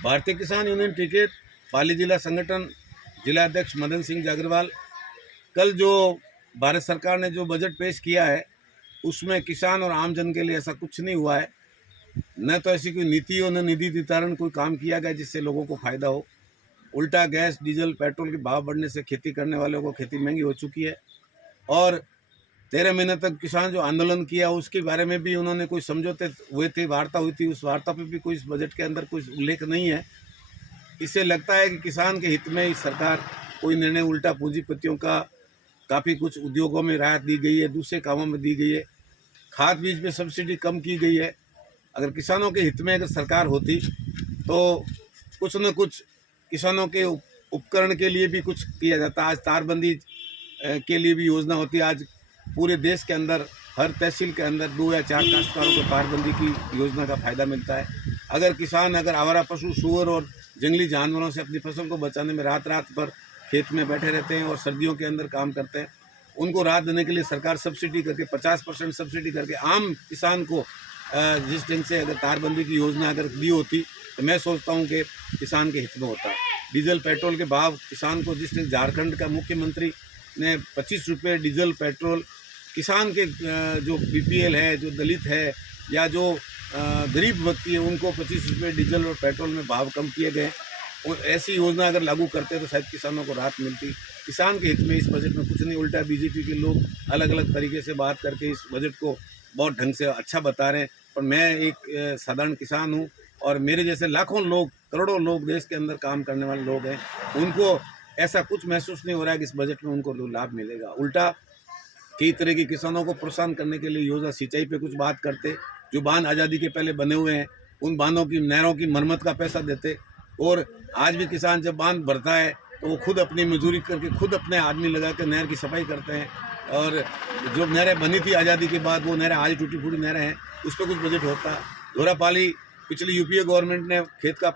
भारतीय किसान यूनियन टिकैत पाली जिला संगठन जिला अध्यक्ष मदन सिंह जागरवाल। कल जो भारत सरकार ने जो बजट पेश किया है उसमें किसान और आम जन के लिए ऐसा कुछ नहीं हुआ है। न तो ऐसी कोई नीति और न निधि निर्धारण कोई काम किया गया जिससे लोगों को फायदा हो। उल्टा गैस डीजल पेट्रोल के भाव बढ़ने से खेती करने वालों को खेती महंगी हो चुकी है। और 13 महीने तक किसान जो आंदोलन किया उसके बारे में भी उन्होंने कोई समझौते हुए थे, वार्ता हुई थी, उस वार्ता पे भी कोई इस बजट के अंदर कोई उल्लेख नहीं है। इससे लगता है कि किसान के हित में इस सरकार कोई निर्णय, उल्टा पूंजीपतियों का काफ़ी कुछ उद्योगों में राहत दी गई है, दूसरे कामों में दी गई है, खाद बीज में सब्सिडी कम की गई है। अगर किसानों के हित में अगर सरकार होती तो कुछ न कुछ किसानों के उपकरण के लिए भी कुछ किया जाता। आज तारबंदी के लिए भी योजना होती है। आज पूरे देश के अंदर हर तहसील के अंदर 2 या 4 काश्तकारों को तारबंदी की योजना का फ़ायदा मिलता है। अगर किसान आवारा पशु, सूअर और जंगली जानवरों से अपनी फसल को बचाने में रात रात भर खेत में बैठे रहते हैं और सर्दियों के अंदर काम करते हैं, उनको राहत देने के लिए सरकार सब्सिडी करके 50% सब्सिडी करके आम किसान को जिस ढंग से अगर तारबंदी की योजना अगर दी होती तो मैं सोचता हूँ कि किसान के हित में होता। डीजल पेट्रोल के भाव किसान को जिस ढंग झारखंड का मुख्यमंत्री ने 25 रुपये डीजल पेट्रोल किसान के जो बीपीएल है, जो दलित है या जो गरीब व्यक्ति है उनको 25 रुपये डीजल और पेट्रोल में भाव कम किए गए। और ऐसी योजना अगर लागू करते तो शायद किसानों को राहत मिलती। किसान के हित में इस बजट में कुछ नहीं, उल्टा बीजेपी के लोग अलग अलग तरीके से बात करके इस बजट को बहुत ढंग से अच्छा बता रहे हैं। पर मैं एक साधारण किसान हूँ और मेरे जैसे लाखों लोग, करोड़ों लोग देश के अंदर काम करने वाले लोग हैं, उनको ऐसा कुछ महसूस नहीं हो रहा है कि इस बजट में उनको लाभ मिलेगा। उल्टा कई तरह के किसानों को प्रोत्साहन करने के लिए योजना, सिंचाई पे कुछ बात करते, जो बांध आज़ादी के पहले बने हुए हैं उन बांधों की, नहरों की मरम्मत का पैसा देते। और आज भी किसान जब बांध भरता है तो वो खुद अपनी मजदूरी करके खुद अपने आदमी लगा कर नहर की सफाई करते हैं। और जो नहरें बनी थी आज़ादी के बाद वो नहरें आज टूटी फूटी नहरें हैं, उस पर कुछ बजट होता। धोरापाली पिछली यूपीए गवर्नमेंट ने खेत का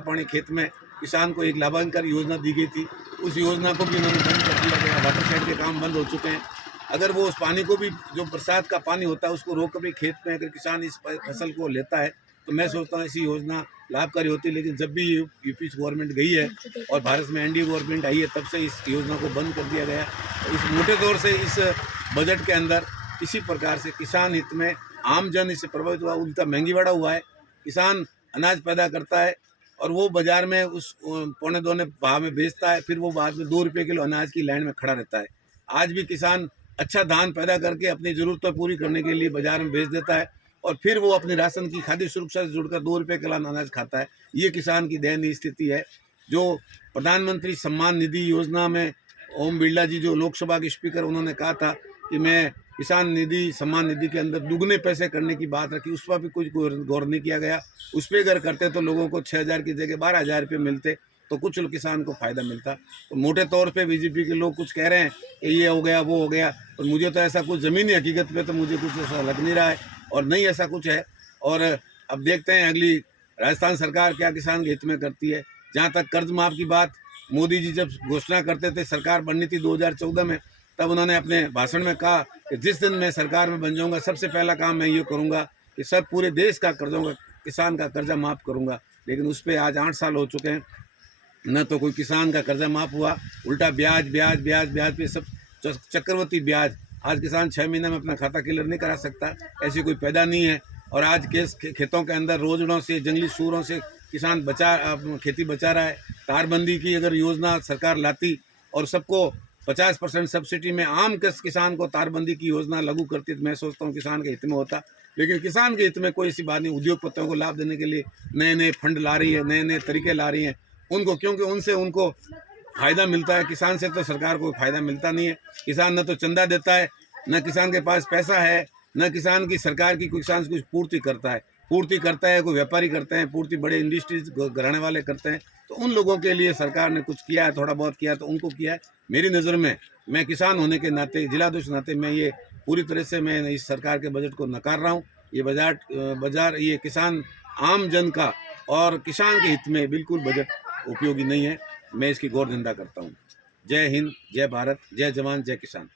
पानी खेत में किसान को एक लाभांकन योजना दी गई थी, उस योजना को भी उन्होंने बंद कर दिया गया। वाटर साइड के काम बंद हो चुके हैं। अगर वो उस पानी को भी, जो बरसात का पानी होता है, उसको रोक कर भी खेत में अगर किसान इस फसल को लेता है तो मैं सोचता हूँ ऐसी योजना लाभकारी होती है। लेकिन जब भी यूपी गवर्नमेंट गई है और भारत में एनडीए गवर्नमेंट आई है तब से इस योजना को बंद कर दिया गया। तो इस मोटे तौर से इस बजट के अंदर किसी प्रकार से किसान हित में आम जन इससे प्रभावित हुआ, उल्टा महंगी बढ़ा हुआ है। किसान अनाज पैदा करता है और वो बाजार में उस पौने दौने भाव में बेचता है, फिर वो बाद में 2 रुपये किलो अनाज की लाइन में खड़ा रहता है। आज भी किसान अच्छा धान पैदा करके अपनी ज़रूरतें पूरी करने के लिए बाजार में बेच देता है और फिर वो अपनी राशन की खाद्य सुरक्षा से जुड़कर 2 रुपये किलो अनाज खाता है। ये किसान की दयनीय स्थिति है। जो प्रधानमंत्री सम्मान निधि योजना में ओम बिरला जी, जो लोकसभा के स्पीकर, उन्होंने कहा था कि मैं किसान निधि, सम्मान निधि के अंदर दुगने पैसे करने की बात रखी, उस पर भी कुछ गौर नहीं किया गया। उस पर अगर करते तो लोगों को 6,000 की जगह 12,000 रुपये मिलते तो कुछ किसान को फ़ायदा मिलता। तो मोटे तौर पे बीजेपी के लोग कुछ कह रहे हैं कि ये हो गया, वो हो गया, और मुझे तो ऐसा कुछ ज़मीनी हकीकत पे तो मुझे कुछ ऐसा लग नहीं रहा है और नहीं ऐसा कुछ है। और अब देखते हैं अगली राजस्थान सरकार क्या किसान के हित में करती है। जहाँ तक कर्ज माफ़ की बात, मोदी जी जब घोषणा करते थे, सरकार बननी थी 2014 में, तब उन्होंने अपने भाषण में कहा कि जिस दिन मैं सरकार में बन जाऊंगा सबसे पहला काम मैं ये करूंगा कि सब पूरे देश का कर्जों का, किसान का कर्जा माफ़ करूंगा। लेकिन उस पर आज 8 साल हो चुके हैं, न तो कोई किसान का कर्जा माफ़ हुआ, उल्टा ब्याज ब्याज ब्याज ब्याज पे सब चक्रवृद्धि ब्याज। आज किसान 6 महीने में अपना खाता क्लियर नहीं करा सकता, ऐसी कोई पैदा नहीं है। और आज खेतों के अंदर रोजड़ों से, जंगली सूरों से किसान खेती बचा रहा है। तारबंदी की अगर योजना सरकार लाती और सबको 50% सब्सिडी में आम किसान को तारबंदी की योजना लागू करती तो मैं सोचता हूँ किसान के हित में होता। लेकिन किसान के हित में कोई ऐसी बात नहीं। उद्योगपतियों को लाभ देने के लिए नए नए फंड ला रही है, नए नए तरीके ला रही हैं उनको, क्योंकि उनसे उनको फ़ायदा मिलता है। किसान से तो सरकार को फ़ायदा मिलता नहीं है। किसान न तो चंदा देता है, न किसान के पास पैसा है, न किसान की सरकार की किसान से कुछ पूर्ति करता है। कोई व्यापारी करते हैं पूर्ति, बड़े इंडस्ट्रीज घराने वाले करते हैं। तो उन लोगों के लिए सरकार ने कुछ किया है, थोड़ा बहुत किया तो उनको किया है। मेरी नज़र में, मैं किसान होने के नाते, जिलाध्यक्ष नाते, मैं ये पूरी तरह से मैं इस सरकार के बजट को नकार रहा हूँ। ये किसान, आम जन का और किसान के हित में बिल्कुल बजट उपयोगी नहीं है। मैं इसकी घोर निंदा करता हूँ। जय हिंद, जय भारत, जय जवान, जय किसान।